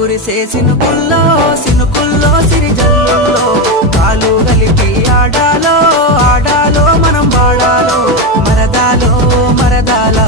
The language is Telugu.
కురిసే సినుకుల్లో సినుకుల్లో సిరిజల్లుల్లో కాలు కలిపి ఆడాలో ఆడాలో మనం వాడాలో మరదాలో మరదాల